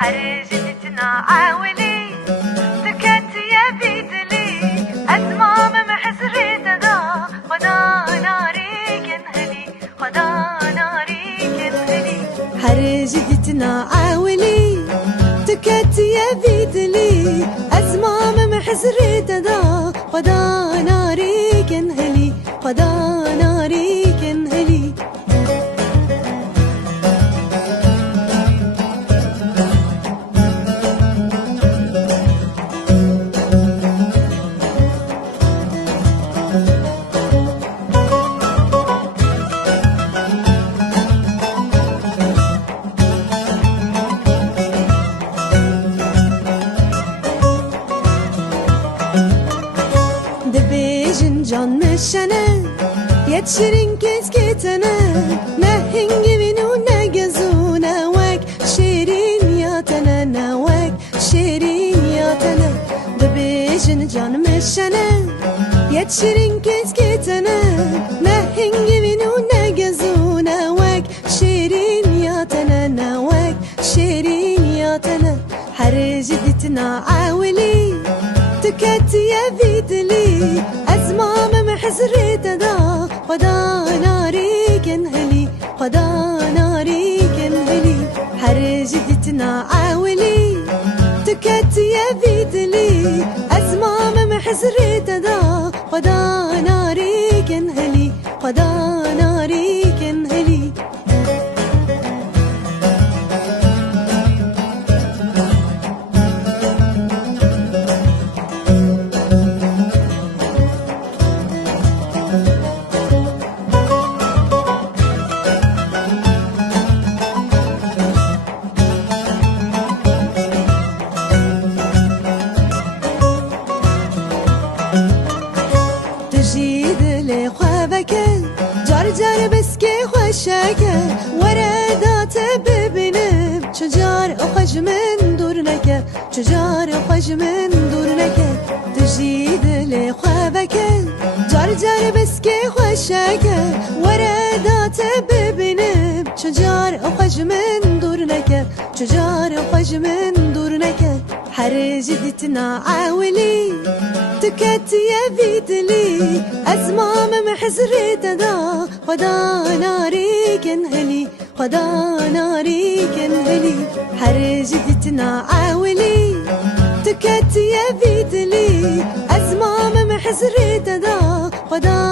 حرجتنا عاولي سكت يا بيدلي أزمام محسري تدا خدا ناري كنهلي خدا ناري كنهلي حرجتنا عاولي سكت يا بيدلي أزمام محسري تدا خدا ناري كنهلي خدا ناري كنهلي دبيجن جان مشنا يتشرين كيس كيتنا نهنجي بنو نجزونا واك شيرين ياتنا نواك شيرين ياتنا دبيجن جان مشنا يتشرين كيس كيتنا نهنجي بنو نجزونا واك شيرين ياتنا نواك شيرين ياتنا حرجتنا عاولي تكت يا بيدلي أزمام محزري تدا خدا ناري كنهلي خدا ناري كنهلي حرجتنا عاولي تكت يا بيدلي أزمام محزري تدا خدا ناري كنهلي خدا ناري كنهلي تجيد لي خوابك جار جار بسكي خوشك وردات ببنب شجار أخج من دورنك شجار أخج من دورنك تجيد لي خوابك جار جار بسكي خوشك وردات ببنب شجار أخج من دورنك شجار أخج من دورنك حرجتنا عاولي تكت يا بيدلي أزمام محزري تدا خدا ناري كنهلي خدا ناري كنهلي حرجتنا عاولي تكت يا بيدلي أزمام محزري تدا خدا